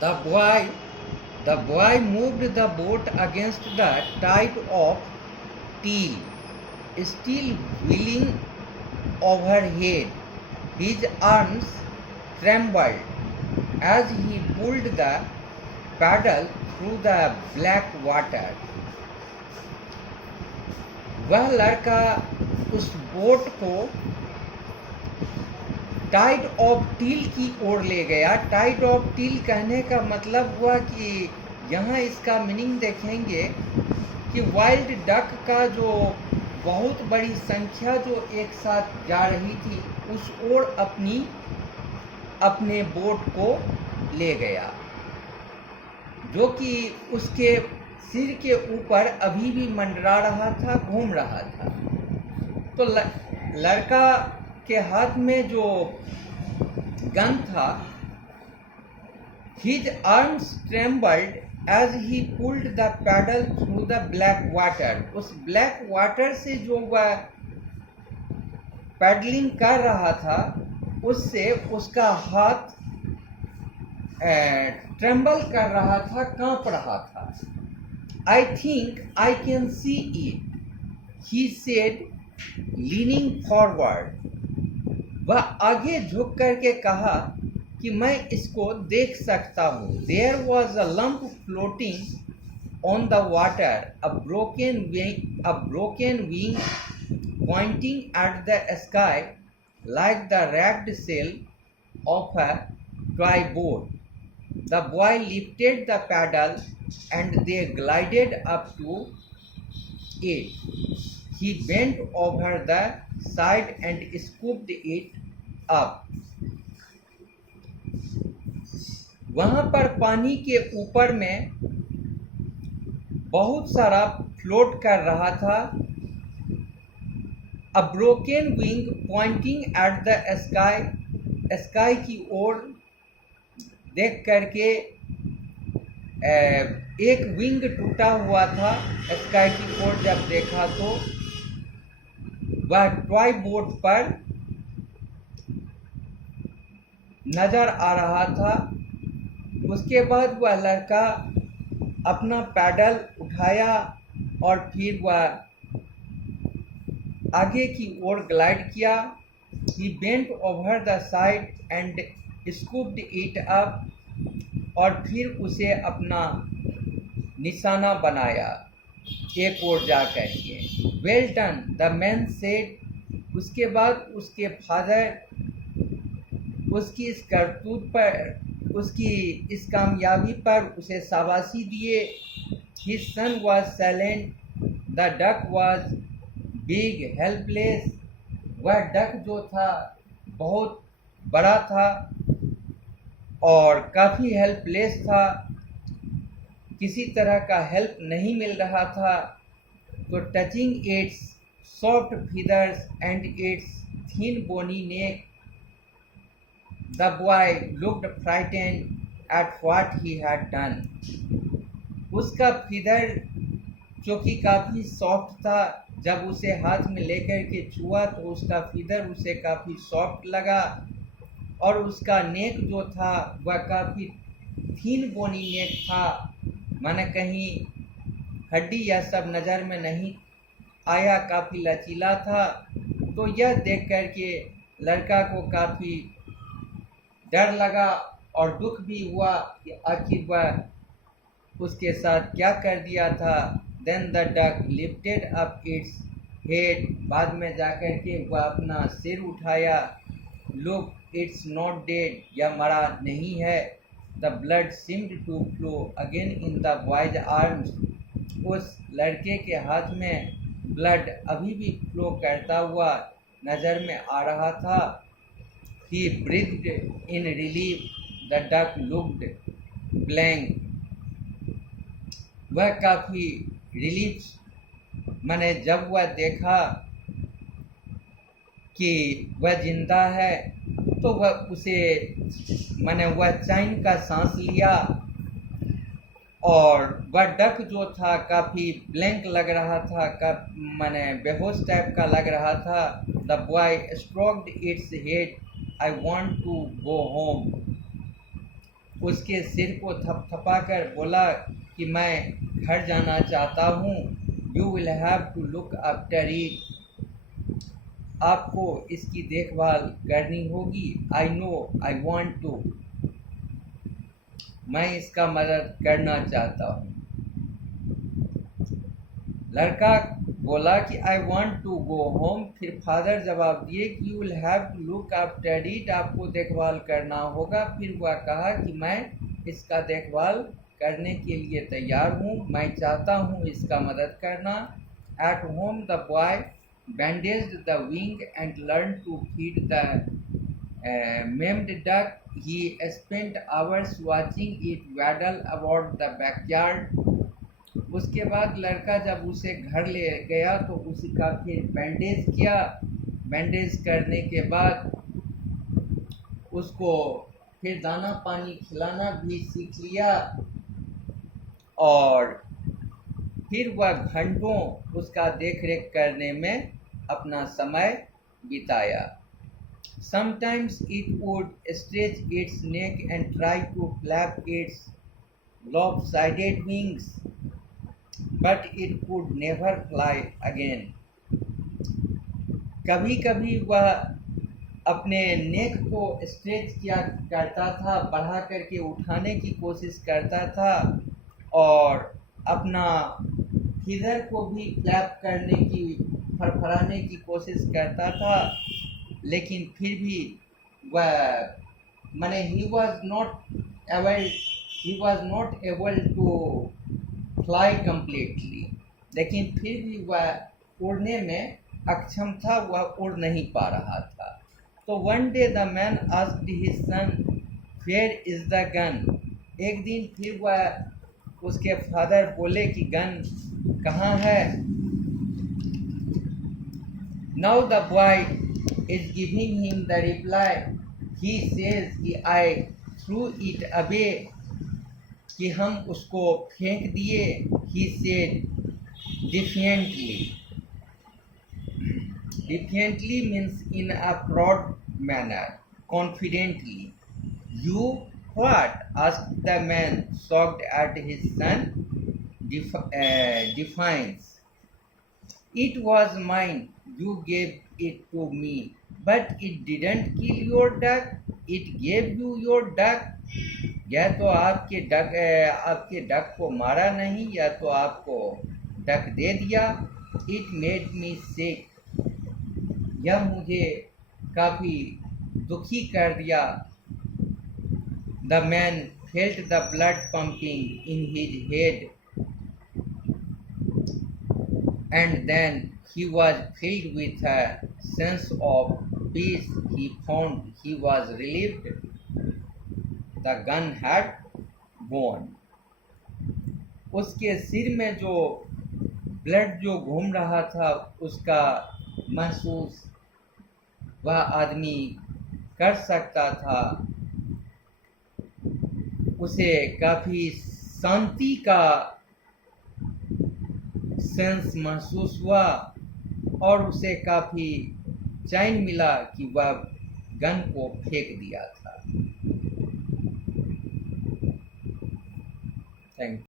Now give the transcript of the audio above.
The boy, the boy moved the boat against the tide of teal, still wheeling overhead. His arms trembled as he pulled the paddle through the black water. वह लड़का उस boat को Tide of till की ओर ले गया। Tide of till कहने का मतलब हुआ कि यहाँ इसका मीनिंग देखेंगे कि वाइल्ड डक का जो बहुत बड़ी संख्या जो एक साथ जा रही थी उस ओर अपने बोट को ले गया, जो कि उसके सिर के ऊपर अभी भी मंडरा रहा था, घूम रहा था। तो लड़का के हाथ में जो गन था, his arms trembled as he pulled the paddle through the black water. उस ब्लैक वाटर से जो वह पैडलिंग कर रहा था उससे उसका हाथ ट्रेम्बल कर रहा था, कांप रहा था। I think I can see it, he said, leaning forward. वह आगे झुक करके कहा कि मैं इसको देख सकता हूँ। There was a lump floating on the water, a broken wing pointing at the sky like the ragged sail of a toy boat. The boy lifted the paddle and they glided up to it. He bent over the side and scooped it up. वहाँ पर पानी के ऊपर में बहुत सारा float कर रहा था। A broken wing pointing at the sky, sky की ओर देख करके एक विंग टूटा हुआ था। स्काई की ओर जब देखा तो वह टॉय बोट पर नजर आ रहा था। उसके बाद वह लड़का अपना पैडल उठाया और फिर वह आगे की ओर ग्लाइड किया। He bent over the side and scooped it up. और फिर उसे अपना निशाना बनाया एक ओर जा करके। Well done, the man said. उसके बाद उसके फादर उसकी इस करतूत पर, उसकी इस कामयाबी पर उसे शाबाशी दिए। His son was silent. The duck was big, helpless. वह डक जो था बहुत बड़ा था और काफ़ी हेल्पलेस था, किसी तरह का हेल्प नहीं मिल रहा था। तो touching its soft feathers and its thin bony neck, the boy looked frightened at what he had done. उसका फीदर जो कि काफ़ी सॉफ्ट था, जब उसे हाथ में लेकर के छुआ तो उसका फीदर उसे काफ़ी सॉफ्ट लगा और उसका नेक जो था वह काफ़ी थीन बोनी नेक था, माने कहीं हड्डी या सब नज़र में नहीं आया, काफ़ी लचीला था। तो यह देख कर के लड़का को काफ़ी डर लगा और दुख भी हुआ कि आखिर वह उसके साथ क्या कर दिया था। Then the duck lifted up its head, बाद में जाकर के वह अपना सिर उठाया। लुक, इट्स नॉट डेड, यह मरा नहीं है। The blood seemed to flow again in the boy's arms, उस लड़के के हाथ में ब्लड अभी भी फ्लो करता हुआ नज़र में आ रहा था। He breathed in relief, the duck looked blank, वह काफ़ी रिलीफ माने जब वह देखा कि वह जिंदा है तो वह उसे माने वह चैन का सांस लिया और वह डक जो था काफ़ी ब्लैंक लग रहा था, माने बेहोश टाइप का लग रहा था। The boy stroked its head, I want to go home, उसके सिर को थपथपाकर बोला कि मैं घर जाना चाहता हूँ। You will have to look after it, आपको इसकी देखभाल करनी होगी। I know I want to, मैं इसका मदद करना चाहता हूँ। लड़का बोला कि I want to go home. फिर फादर जवाब दिए कि you will have to look after it, आपको देखभाल करना होगा। फिर वह कहा कि मैं इसका देखभाल करने के लिए तैयार हूँ, मैं चाहता हूँ इसका मदद करना। At home the boy bandaged the wing and learn to feed the maimed duck. He spent hours watching it waddle about the backyard. उसके बाद लड़का जब उसे घर ले गया तो उसका फिर बैंडेज किया। बैंडेज करने के बाद उसको फिर दाना पानी खिलाना भी सीख लिया और फिर वह घंटों उसका देखरेख करने में अपना समय बिताया। Sometimes it would stretch its neck and try to flap its lopsided wings, but it could never fly again. कभी कभी वह अपने नेक को स्ट्रेच किया करता था, बढ़ा करके उठाने की कोशिश करता था और अपना फीदर को भी फ्लैप करने की, फड़फड़ाने की कोशिश करता था, लेकिन फिर भी वह माने he was not able to fly completely, लेकिन फिर भी वह उड़ने में अक्षम था, वह उड़ नहीं पा रहा था। तो one day the man asked his son where is the gun. एक दिन फिर वह उसके फादर बोले कि गन कहाँ है। Now the boy is giving him the reply. He says कि I threw it away, कि हम उसको फेंक दिए। He said defiantly. Defiantly means in a proud manner, confidently. You what? Asked the man, shocked at his son defiance. It was mine. You gave it to me, but it didn't kill your duck. It gave you your duck. या तो आपके duck को मारा नहीं, या तो आपको duck दे दिया। It made me sick. यह मुझे काफ़ी दुखी कर दिया। The man felt the blood pumping in his head, and then he was filled with a sense of peace. He found he was relieved. The gun had gone. उसके सिर में जो ब्लड जो घूम रहा था उसका महसूस वह आदमी कर सकता था। उसे काफ़ी शांति का सेंस महसूस हुआ और उसे काफ़ी चैन मिला कि वह गन को फेंक दिया था। Thank you.